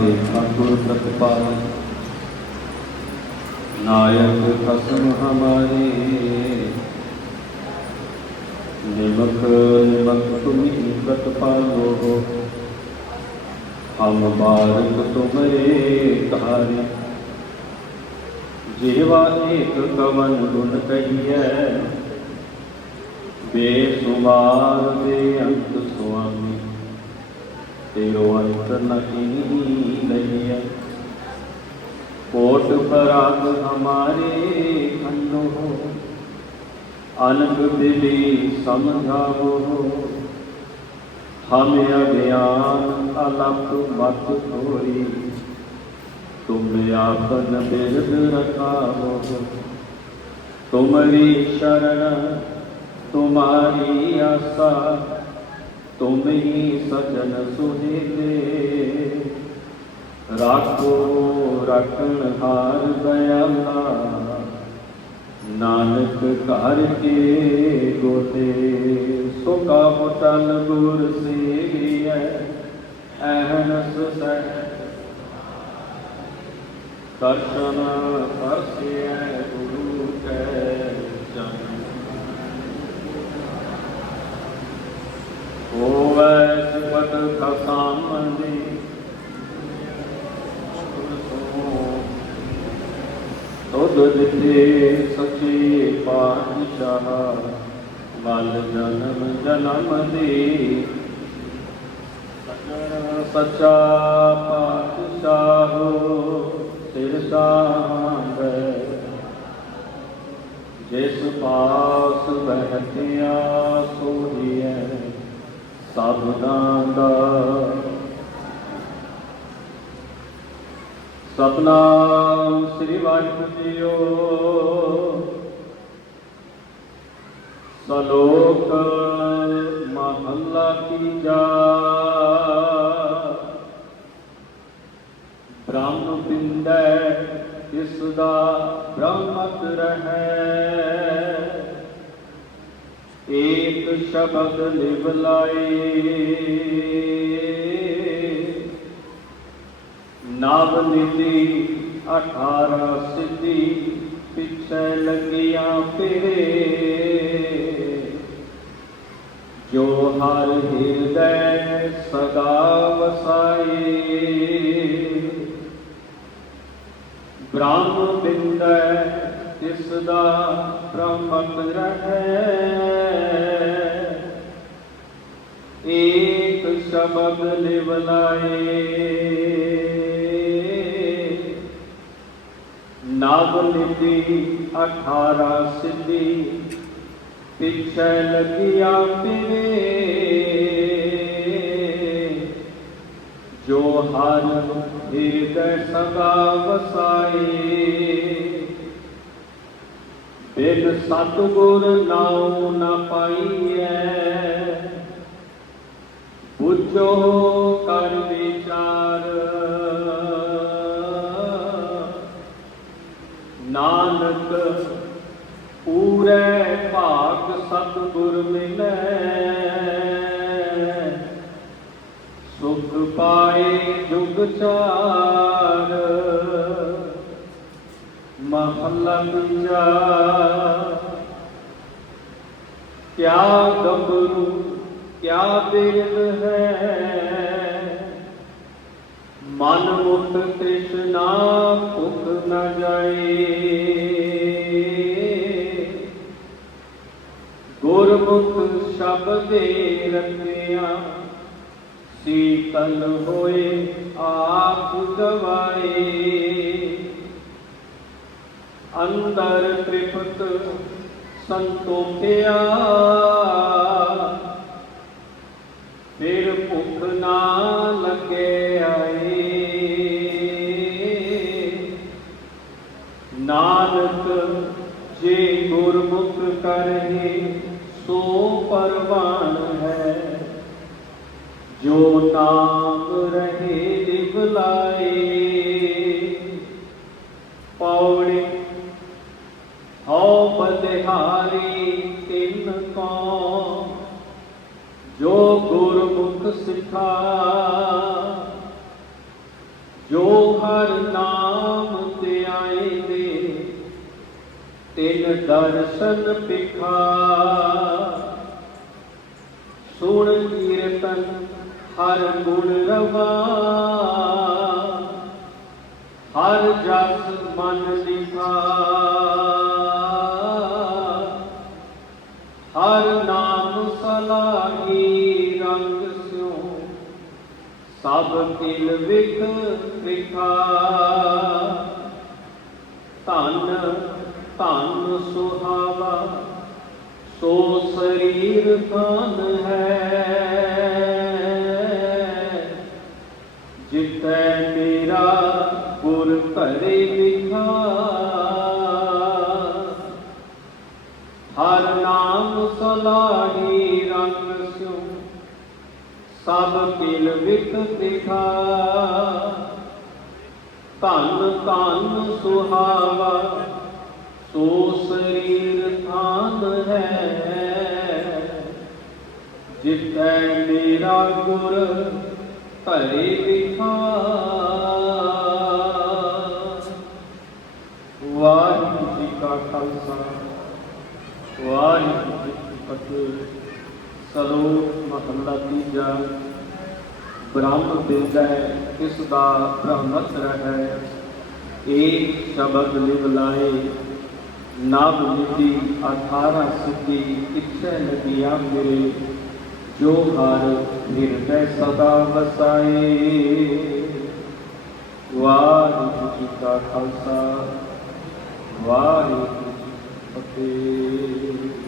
ਦੇ ਸਤਿਗੁਰ ਪ੍ਰਤਪਾਲ। ਨਾਇਕ ਕਸਮ ਹਮਾਰੀ। ਨਿਮਕ ਨਿਮਕ ਤੁਮੀ ਪ੍ਰਤਪਾਲੋ ਹੋ ਹਮ ਬਾਰਕ ਤੁਮਰੇ ਧਾਰੇ। ਜੇਵਾ ਏਕ ਕਵਨ ਗੁਣ ਕਹੀਐ। ਬੇਸੁਮਾਰ ਦੇ ਅੰਤ ਸੁਆਮੀ। ਤੇਰੋ ਅੰਤ ਨਹੀਂ राग हमारे खंडो हो अलग दिली समझावो हम अज्ञान अलप मत थोड़ी तुम आपन बिरद रखावो तुम्हारी शरण तुम्हारी आशा तुम ही सजन सुने ਰਾਖੋ, ਰਖਣ ਹਾਰ ਬਿਆਲਾ। ਨਾਨਕ ਘਰ ਕੇ ਗੋਤੇ, ਸੋ ਕਾ ਮਤਨ ਗੁਰ ਸੇਵੀਐ ਅਹਨਸ ਸਹਿ। ਦਰਸ਼ਨ ਪਰਸਿਐ, ਗੁਰੂ ਕੈ ਚੰਨ ਹੋਵੈ ਸੁਪਤ ਖਸਾਮਨ ਦੀ ਦਿੱਤੇ ਸੱਚੇ ਪਾਤਸ਼ਾਹ ਮਲ ਜਨਮ ਜਨਮ ਦੇ। ਸੱਚਾ ਸੱਚਾ ਪਾਤਸ਼ਾਹ, ਸਿਰ ਸਾਂਭੈ। ਜਿਸ ਪਾਸ ਬਹਿਤਿਆ ਸੋਹੀਐ ਸਭ ਦਾ ਸਤਨਾਮ ਸ੍ਰੀ ਵਾਹਿਗੁਰੂ ਜੀਓ। ਸਲੋਕ ਮਹੱਲਾ ਤੀਜਾ ਬ੍ਰਹਮ ਬਿੰਦੈ ਇਸ ਦਾ ਬ੍ਰਹਮਤ ਰਹੈ। ਏਕ ਸ਼ਬਦ ਲਿਵ ਲਾਏ। ਨਵ ਨਿਧੀ 18 ਸਿੱਧੀ, ਪਿੱਛੇ ਲੱਗੀਆਂ ਫਿਰੇ। ਜੋ ਹਰ ਹਿਰਦੈ ਸਦਾ ਵਸਾਈ ਬ੍ਰਹਮ ਬਿੰਦੈ ਤਿਸ ਦਾ ਬ੍ਰਹਮਤ ਰਹੈ। ਏਕ ਸ਼ਬਦ ਲਿਵ ਨਵ ਨਿਧੀ 18 ਸਿੱਧੀ, ਪਿਛੇ ਲਗਿਆ ਪਿਵੇ ਜੋ ਹਰ ਹਿਰਦੈ ਸਦਾ ਵਸਾਈ ਬਿਨ ਸਤਿਗੁਰ ਨਾਉ ਨਾ ਪਾਈਐ। ਬੁੱਝੋ ਕਰ ਪੂਰੇ ਭਾਗ ਸਤਿਗੁਰ ਮਿਲੈ। ਸੁਖ ਪਾਏ ਜੁਗ ਚਾਰ ਮਹੱਲਾ ਦੂਜਾ ਕਿਆ ਗੰਭਰੂ, ਕਿਆ ਬਿਰਦ ਹੈ। ਮਨ ਮੁਖ ਤ੍ਰਿਸ਼ਨਾ ਭੁਖ ਨ ਜਾਏ। ਗੁਰਮੁਖ ਸ਼ਬਦੇ ਰਖਿਆ ਸੀਤਲ ਹੋਏ, ਆਪ ਗਵਾਏ। ਅੰਦਰ ਤ੍ਰਿਪਤ ਸੰਤੋਖਿਆ। ਫਿਰ ਭੁੱਖ ਨਾ ਲੱਗੇ ਆਏ। ਨਾਨਕ, ਜੇ ਗੁਰਮੁਖ ਕਰਹਿ ਸੋ ਪਰਵਾਨ ਹੈ। ਜੋ ਨਾਮ ਰਹੇ ਲਿਵ ਲਾਏ ਪੌੜੀ ਹਉ ਬਲਿਹਾਰੀ ਤਿਨ ਕੋ ਜੋ ਗੁਰਮੁਖ ਸਿਖਾ ਜੋ ਹਰ ਨਾਮ ਤੇ ਆਏ ਨੇ, ਤਿਨ ਦਰਸ਼ਨ ਪਿਖਾ ਸੁਣ ਕੀਰਤਨ, ਹਰ ਗੁਣ ਰਵਾ। ਹਰ ਜਸ ਮਨ ਦਿਖਾ। ਹਰ ਨਾਮ ਸਲਾਹੀ ਰੰਗ ਸਿਉ। ਸਭ ਕਿਲ ਵਿਖ ਵਿਖਾ। ਧਨ ਧਨ ਸੁਹਾਵਾ। ਸੋ ਸਰੀਰ ਤਨ ਹੈ। ਜਿਤੈ ਮੇਰਾ ਗੁਰ ਧਰੇ ਲਿਖਾ। ਹਰ ਨਾਮ ਸਲਾਹੀ ਰੰਗ ਸਿਉ, ਸਭ ਕਿਲ ਵਿਖ ਦਿਖਾ। ਧਨ ਧਨ ਸੁਹਾਵਾ ਸੋ ਸਰੀਰ ਥਾਨ ਹੈ। ਜਿਤੈ ਮੇਰਾ ਗੁਰ ਧਰੇ ਲਿਖਾ ਵਾਹਿਗੁਰੂ ਜੀ ਕਾ ਖਾਲਸਾ, ਵਾਹਿਗੁਰੂ ਜੀ ਕੀ ਫਤਿਹ। ਸਲੋਕ ਮਹੱਲਾ ਤੀਜਾ, ਬ੍ਰਹਮ ਦਿੰਦਾ ਇਸ ਦਾ ਬ੍ਰਹਮਤ ਹੈ ਏਕ ਸ਼ਬਦ ਲਿਵ ਲਾਏ ਨਾਮ ਨਿਧੀ ਅਠਾਰਾ ਸਿੱਧੀ ਇੱਛੈ ਲਗਿਆ ਮੇਰੇ ਜੋ ਹਰ ਹਿਰਦੈ ਸਦਾ ਵਸਾਏ। ਵਾਹਿਗੁਰੂ ਜੀ ਕਾ ਖਾਲਸਾ, ਵਾਹਿਗੁਰੂ ਜੀ ਕੀ ਫਤਿਹ।